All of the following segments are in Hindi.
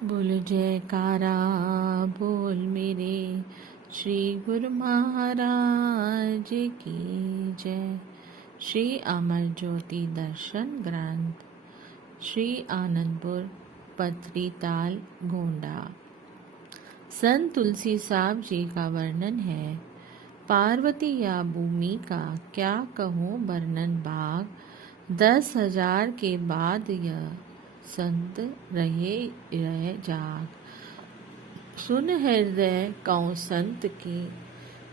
बोल जयकारा बोल मेरे श्री गुरु महाराज की जय। श्री अमर ज्योति दर्शन ग्रंथ श्री आनंदपुर पत्रीताल गोंडा। संत तुलसी साहब जी का वर्णन है। पार्वती या भूमि का क्या कहूँ वर्णन भाग 10,000 के बाद यह संत रह जाग। सुन हृदय कौं संत की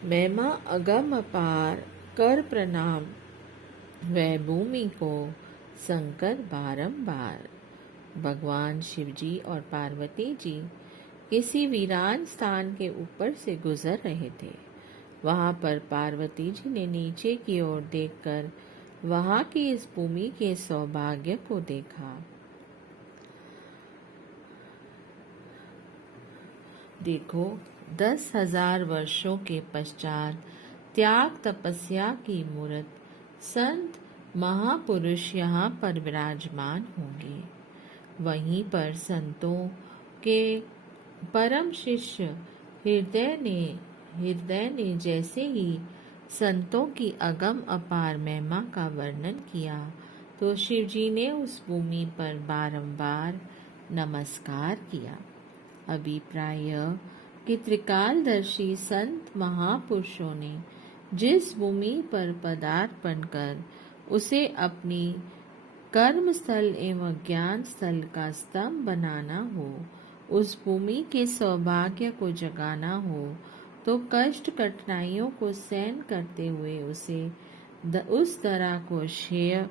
महिमा अगम अपार। कर प्रणाम वह भूमि को शंकर बारंबार। भगवान शिवजी और पार्वती जी किसी वीरान स्थान के ऊपर से गुजर रहे थे। वहां पर पार्वती जी ने नीचे की ओर देखकर वहां की इस भूमि के सौभाग्य को देखा। देखो, 10,000 वर्षों के पश्चात त्याग तपस्या की मूर्त संत महापुरुष यहाँ पर विराजमान होंगे। वहीं पर संतों के परम शिष्य हृदय ने जैसे ही संतों की अगम अपार महिमा का वर्णन किया तो शिवजी ने उस भूमि पर बारंबार नमस्कार किया। अभिप्राय कि त्रिकालदर्शी संत महापुरुषों ने जिस भूमि पर पदार्पण कर उसे अपनी कर्म स्थल एवं ज्ञान स्थल का स्तंभ बनाना हो, उस भूमि के सौभाग्य को जगाना हो, तो कष्ट कठिनाइयों को सहन करते हुए उसे उस तरह को श्रेय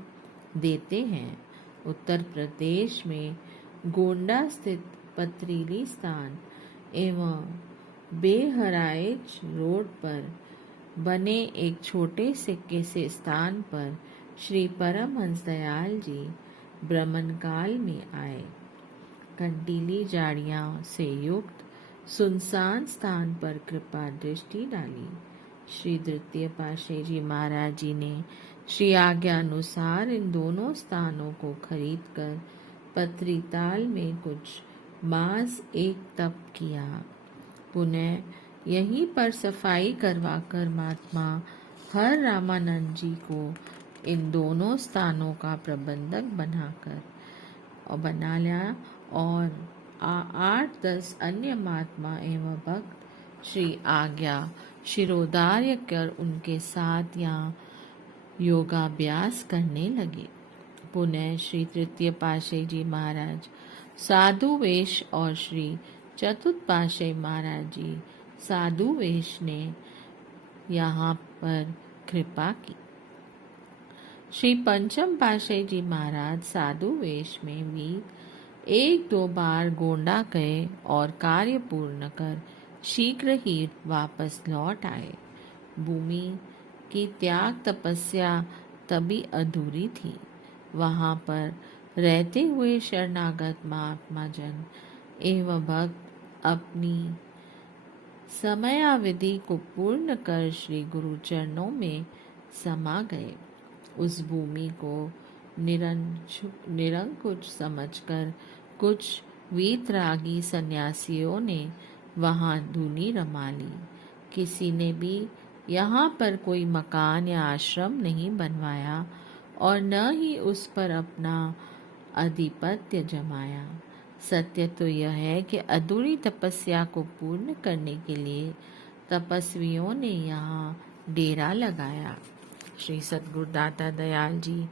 देते हैं। उत्तर प्रदेश में गोंडा स्थित पथरीली स्थान एवं बेहराइच रोड पर बने एक छोटे सिक्के से स्थान पर श्री परमहंस दयाल जी भ्रमण काल में आए। कंटीली झाड़ियों से युक्त सुनसान स्थान पर कृपा दृष्टि डाली। श्री द्वितीय पातशाही जी महाराज जी ने श्री आज्ञा अनुसार इन दोनों स्थानों को खरीदकर पत्रीताल में कुछ मास एक तप किया। पुनः यहीं पर सफाई करवाकर महात्मा हर रामानंद जी को इन दोनों स्थानों का प्रबंधक बना लिया और 8-10 अन्य महात्मा एवं भक्त श्री आज्ञा शिरोधार्य कर उनके साथ यहाँ योगाभ्यास करने लगे। पुनः श्री तृतीय पातशाही जी महाराज साधु वेश और श्री चतुर्थ पातशाही महाराज जी साधु वेश ने यहाँ पर कृपा की। श्री पंचम पातशाही जी महाराज साधु वेश में भी 1-2 बार गोंडा गए और कार्य पूर्ण कर शीघ्र ही वापस लौट आए। भूमि की त्याग तपस्या तभी अधूरी थी। वहां पर रहते हुए शरणागत महात्मा जन एवं भक्त अपनी समयावधि को पूर्ण कर श्री गुरु चरणों में समा गए। उस भूमि को निरंकुश समझकर कुछ वीतरागी सन्यासियों ने वहां धूनी रमा ली। किसी ने भी यहाँ पर कोई मकान या आश्रम नहीं बनवाया और न ही उस पर अपना आधिपत्य जमाया। सत्य तो यह है कि अधूरी तपस्या को पूर्ण करने के लिए तपस्वियों ने यहाँ डेरा लगाया। श्री सद्गुरु दाता दयाल जी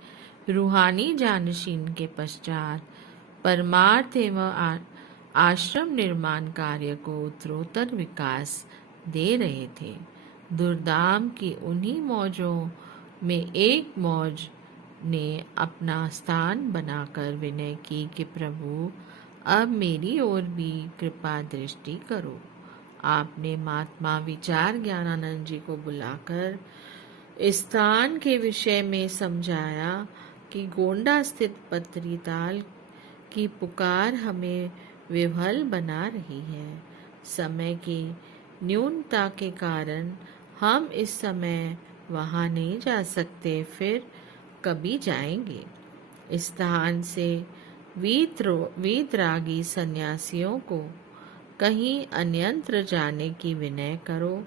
रूहानी जानशीन के पश्चात परमार्थ एवं आश्रम निर्माण कार्य को उत्तरोत्तर विकास दे रहे थे। दुर्दाम की उन्हीं मौजों में एक मौज ने अपना स्थान बनाकर विनय की कि प्रभु अब मेरी ओर भी कृपा दृष्टि करो। आपने महात्मा विचार ज्ञानानंद जी को बुलाकर इस स्थान के विषय में समझाया कि गोंडा स्थित पत्रीताल की पुकार हमें विह्वल बना रही है। समय की न्यूनता के कारण हम इस समय वहां नहीं जा सकते, फिर कभी जाएंगे। इस स्थान से वीतरागी सन्यासियों को कहीं अन्यत्र जाने की विनय करो।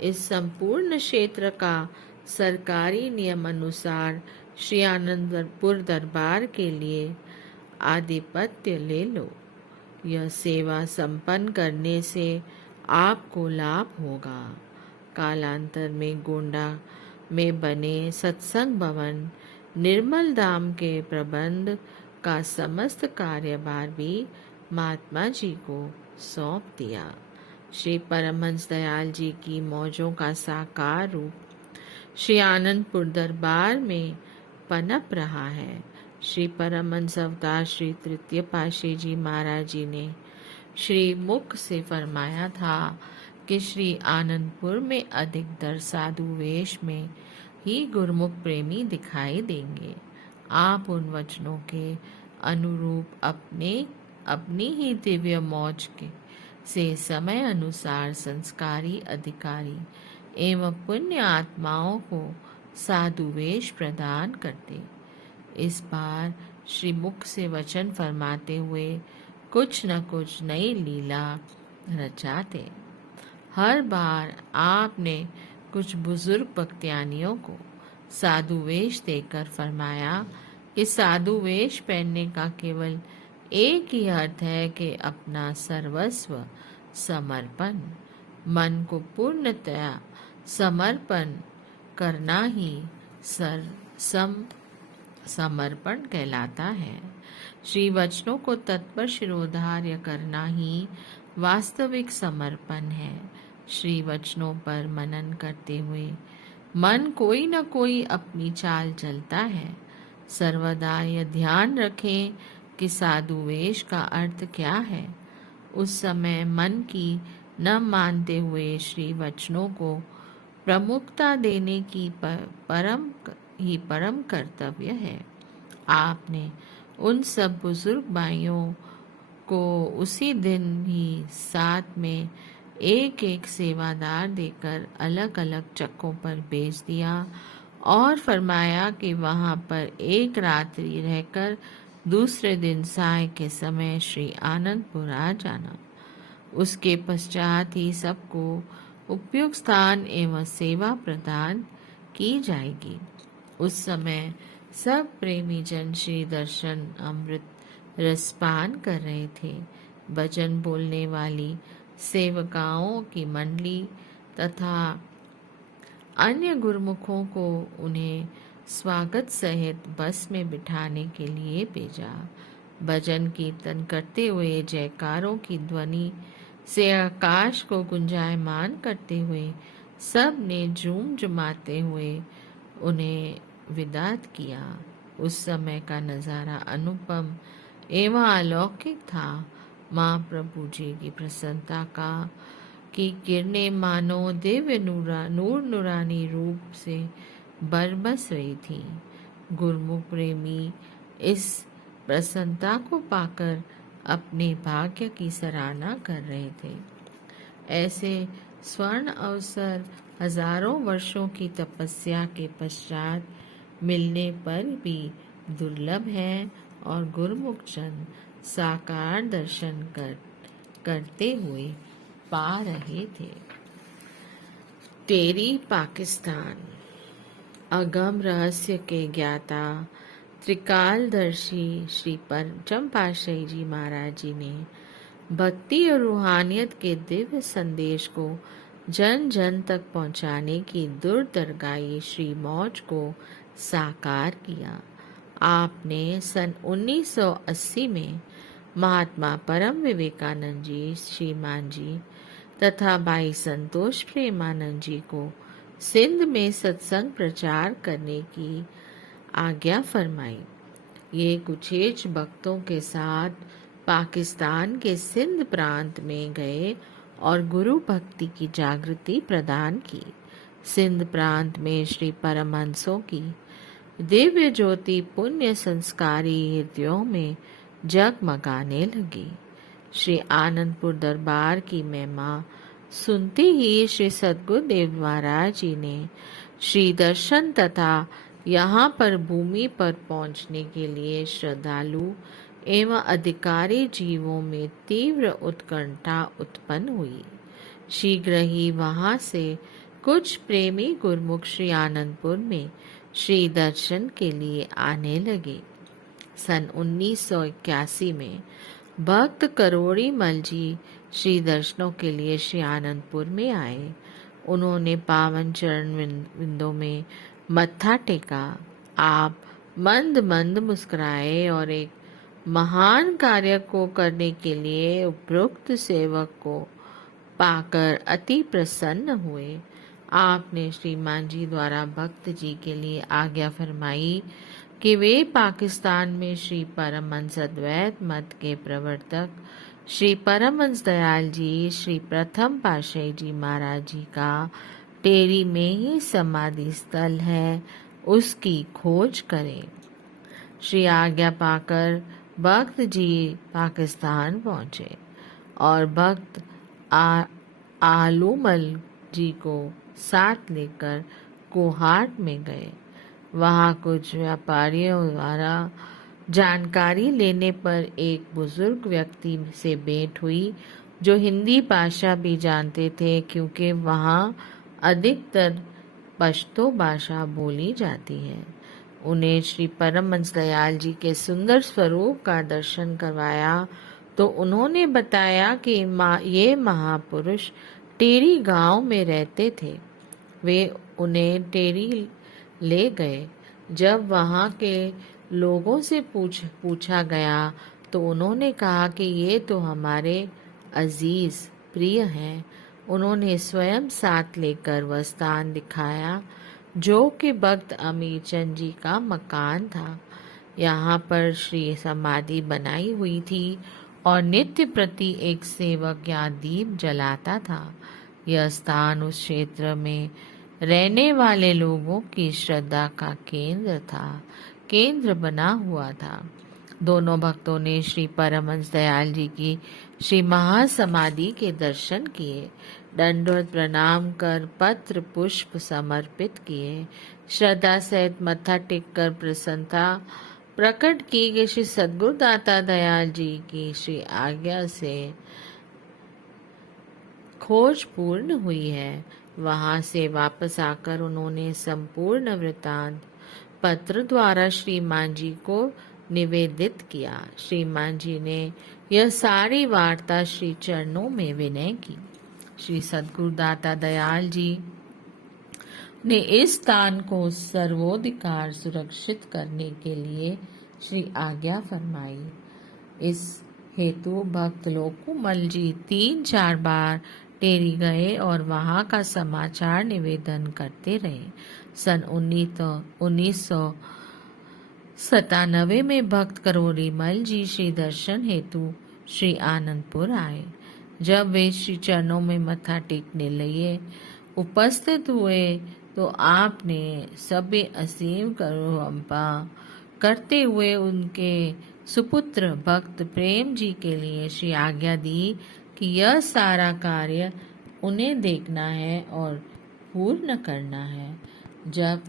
इस संपूर्ण क्षेत्र का सरकारी नियम अनुसार श्री आनंदपुर दरबार के लिए आधिपत्य ले लो। यह सेवा संपन्न करने से आपको लाभ होगा। कालांतर में गोंडा में बने सत्संग भवन निर्मल धाम के प्रबंध का समस्त कार्यभार भी महात्मा जी को सौंप दिया। श्री परमहंस दयाल जी की मौजों का साकार रूप श्री आनंदपुर दरबार में पनप रहा है। श्री परमहंस अवतार श्री तृतीय पातशाही जी महाराज जी ने श्री मुख से फरमाया था कि श्री आनंदपुर में अधिकतर साधु वेश में ही गुरुमुख प्रेमी दिखाई देंगे। आप उन वचनों के अनुरूप अपनी ही दिव्य मौज के से समय अनुसार संस्कारी अधिकारी एवं पुण्य आत्माओं को साधु वेश प्रदान करते। इस बार श्री मुख से वचन फरमाते हुए कुछ न कुछ नई लीला रचाते। हर बार आपने कुछ बुजुर्ग भक्त्यानियों को साधु वेश देकर फरमाया कि साधु वेश पहनने का केवल एक ही अर्थ है कि अपना सर्वस्व समर्पण, मन को पूर्णतया समर्पण करना ही समर्पण कहलाता है। श्री वचनों को तत्पर शिरोधार्य करना ही वास्तविक समर्पण है। श्री वचनों पर मनन करते हुए मन कोई न कोई अपनी चाल चलता है। सर्वदा यह ध्यान रखें कि साधु वेश का अर्थ क्या है। उस समय मन की न मानते हुए श्री वचनों को प्रमुखता देने की परम कर्तव्य है। आपने उन सब बुजुर्ग भाइयों को उसी दिन ही साथ में एक एक सेवादार देकर अलग अलग चक्कों पर भेज दिया और फरमाया कि वहां पर एक रात्रि रहकर दूसरे दिन साय के समय श्री आनंदपुर आ जाना। उसके पश्चात ही सबको उपयुक्त स्थान एवं सेवा प्रदान की जाएगी। उस समय सब प्रेमी जन श्री दर्शन अमृत रसपान कर रहे थे। भजन बोलने वाली सेवकाओं की मंडली तथा अन्य गुरुमुखों को उन्हें स्वागत सहित बस में बिठाने के लिए भेजा। भजन कीर्तन करते हुए जयकारों की ध्वनि से आकाश को गुंजायमान करते हुए सब ने झूम झुमाते हुए उन्हें विदा किया। उस समय का नजारा अनुपम एवं अलौकिक था। माँ प्रभु जी की प्रसन्नता का की किरणें मानो दिव्य नूरानी रूप से बरबस रही थी। गुरुमुख प्रेमी इस प्रसन्नता को पाकर अपने भाग्य की सराहना कर रहे थे। ऐसे स्वर्ण अवसर हजारों वर्षों की तपस्या के पश्चात मिलने पर भी दुर्लभ है और गुरुमुख जन साकार दर्शन करते हुए पा रहे थे। टेरी पाकिस्तान। अगम रहस्य के ज्ञाता त्रिकालदर्शी श्री पंचम पातशाही जी महाराज जी ने भक्ति और रूहानियत के दिव्य संदेश को जन जन तक पहुंचाने की दूरदर्गाई श्री मौज को साकार किया। आपने सन 1980 में महात्मा परम विवेकानंद जी, श्रीमान जी तथा भाई संतोष प्रेमानंद जी को सिंध में सत्संग प्रचार करने की आज्ञा फरमाई। ये कुछेच भक्तों के साथ पाकिस्तान के सिंध प्रांत में गए और गुरु भक्ति की जागृति प्रदान की। सिंध प्रांत में श्री परमहंसों की दिव्य ज्योति पुण्य संस्कारी हृदयों में जगमगाने लगी। श्री आनंदपुर दरबार की महिमा सुनते ही श्री सद्गुरुदेव महाराज जी ने श्री दर्शन तथा यहाँ पर भूमि पर पहुँचने के लिए श्रद्धालु एवं अधिकारी जीवों में तीव्र उत्कंठा उत्पन्न हुई। शीघ्र ही वहां से कुछ प्रेमी गुरुमुख श्री आनंदपुर में श्री दर्शन के लिए आने लगे। सन 1981 में भक्त करोड़ी मल जी श्री दर्शनों के लिए श्री आनंदपुर में आए। उन्होंने पावन चरण विंदों में मत्था टेका। आप मंद मंद मुस्कुराए और एक महान कार्य को करने के लिए उपरोक्त सेवक को पाकर अति प्रसन्न हुए। आपने श्रीमान जी द्वारा भक्त जी के लिए आज्ञा फरमाई कि वे पाकिस्तान में श्री परमहंस अद्वैत मत के प्रवर्तक श्री परमहंस दयाल जी श्री प्रथम पातशाही जी महाराज जी का टेरी में ही समाधि स्थल है, उसकी खोज करें। श्री आज्ञा पाकर भक्त जी पाकिस्तान पहुंचे और भक्त आलूमल जी को साथ लेकर कोहाट में गए। वहां कुछ व्यापारियों द्वारा जानकारी लेने पर एक बुजुर्ग व्यक्ति से भेंट हुई जो हिंदी भाषा भी जानते थे, क्योंकि वहां अधिकतर पश्तो भाषा बोली जाती है। उन्हें श्री परमहंस दयाल जी के सुंदर स्वरूप का दर्शन करवाया तो उन्होंने बताया कि ये महापुरुष टेरी गांव में रहते थे। वे उन्हें टेरी ले गए। जब वहां के लोगों से पूछा गया तो उन्होंने कहा कि ये तो हमारे अजीज प्रिय हैं। उन्होंने स्वयं साथ लेकर वह स्थान दिखाया जो कि भक्त अमीर चंद जी का मकान था। यहाँ पर श्री समाधि बनाई हुई थी और नित्य प्रति एक सेवक यहाँ दीप जलाता था। यह स्थान उस क्षेत्र में रहने वाले लोगों की श्रद्धा का केंद्र बना हुआ था। दोनों भक्तों ने श्री परमहंस दयाल जी की श्री महासमाधि के दर्शन किए। दंडवत प्रणाम कर पत्र पुष्प समर्पित किए। श्रद्धा सहित मत्था टेक कर प्रसन्नता प्रकट की कि श्री सद्गुरुदाता दयाल जी की श्री आज्ञा से खोज पूर्ण हुई है। वहां से वापस आकर उन्होंने संपूर्ण वृतांत पत्र द्वारा श्रीमान जी को निवेदित किया। श्रीमान जी ने यह सारी वार्ता श्री चरणों में विनय की। श्री सद्गुरुदाता दयाल जी ने इस स्थान को सर्वोधिकार सुरक्षित करने के लिए श्री आज्ञा फरमाई। इस हेतु भक्त लोकूमल जी 3-4 बार टेरी गए और वहां का समाचार निवेदन करते रहे। सन 1997 में भक्त करोड़ी मल जी श्री दर्शन हेतु श्री आनंदपुर आए। जब वे श्री चरणों में मत्था टेकने लगे उपस्थित हुए तो आपने सभी असीम करुणा करते हुए उनके सुपुत्र भक्त प्रेम जी के लिए श्री आज्ञा दी कि यह सारा कार्य उन्हें देखना है और पूर्ण करना है। जब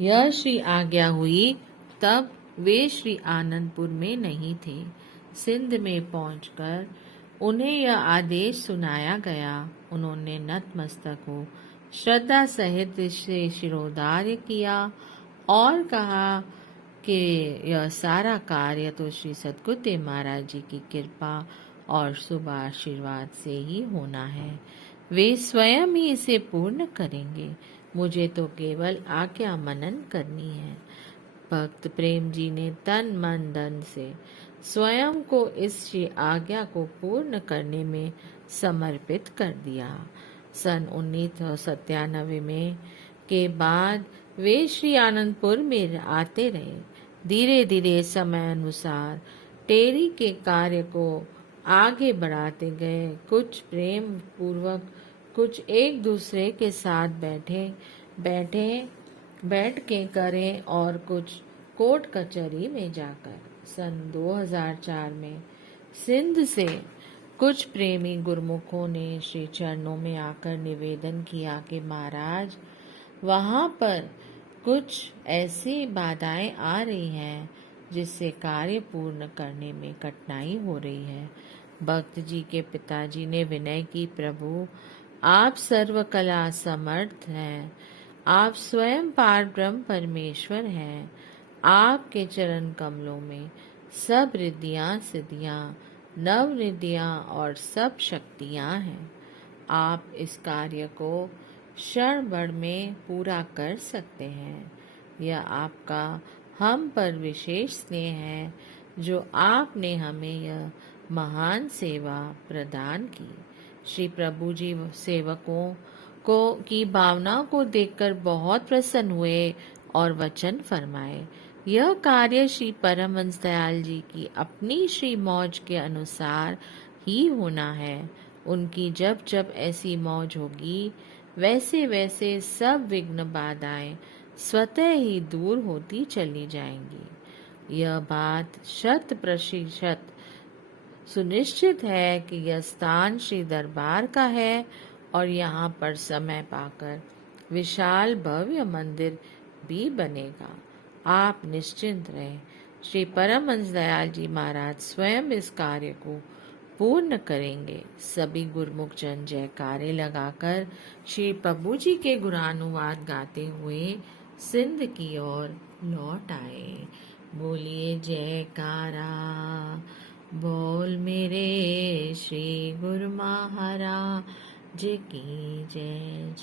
यह श्री आज्ञा हुई तब वे श्री आनंदपुर में नहीं थे। सिंध में पहुंचकर उन्हें यह आदेश सुनाया गया। उन्होंने नतमस्तक हो श्रद्धा सहित से शिरोधार्य किया और कहा कि यह सारा कार्य तो श्री सद्गुरुदेव महाराज जी की कृपा और शुभ आशीर्वाद से ही होना है। वे स्वयं ही इसे पूर्ण करेंगे। मुझे तो केवल आज्ञा मनन करनी है। भक्त प्रेम जी ने तन मन धन से स्वयं को इस श्री आज्ञा को पूर्ण करने में समर्पित कर दिया। सन 1997 में के बाद वे श्री आनंदपुर में आते रहे। धीरे धीरे समय अनुसार टेरी के कार्य को आगे बढ़ाते गए। कुछ प्रेम पूर्वक, कुछ एक दूसरे के साथ बैठ के करें और कुछ कोर्ट कचहरी में जाकर। सन 2004 में सिंध से कुछ प्रेमी गुरमुखों ने श्री चरणों में आकर निवेदन किया कि महाराज वहां पर कुछ ऐसी बाधाएं आ रही हैं जिससे कार्य पूर्ण करने में कठिनाई हो रही है। भक्त जी के पिताजी ने विनय की, प्रभु आप सर्व कला समर्थ हैं, आप स्वयं पार ब्रह्म परमेश्वर हैं। आपके चरण कमलों में सब रिद्धियां सिद्धियां, नव रिद्धियां और सब शक्तियां हैं। आप इस कार्य को क्षण भर में पूरा कर सकते हैं। यह आपका हम पर विशेष स्नेह है जो आपने हमें यह महान सेवा प्रदान की। श्री प्रभु जी सेवकों को की भावना को देखकर बहुत प्रसन्न हुए और वचन फरमाए, यह कार्य श्री परमहंस दयाल जी की अपनी श्री मौज के अनुसार ही होना है। उनकी जब जब ऐसी मौज होगी, वैसे वैसे सब विघ्न बाधाएं स्वतः ही दूर होती चली जाएंगी। यह बात 100% सुनिश्चित है कि यह स्थान श्री दरबार का है और यहाँ पर समय पाकर विशाल भव्य मंदिर भी बनेगा। आप निश्चिंत रहें, श्री परमहंस दयाल जी महाराज स्वयं इस कार्य को पूर्ण करेंगे। सभी गुरुमुख जन जयकारे लगाकर श्री प्रभु जी के गुणानुवाद गाते हुए सिंध की ओर लौट आए। बोलिए जयकारा, बोल मेरे श्री गुरु महाराज की जय।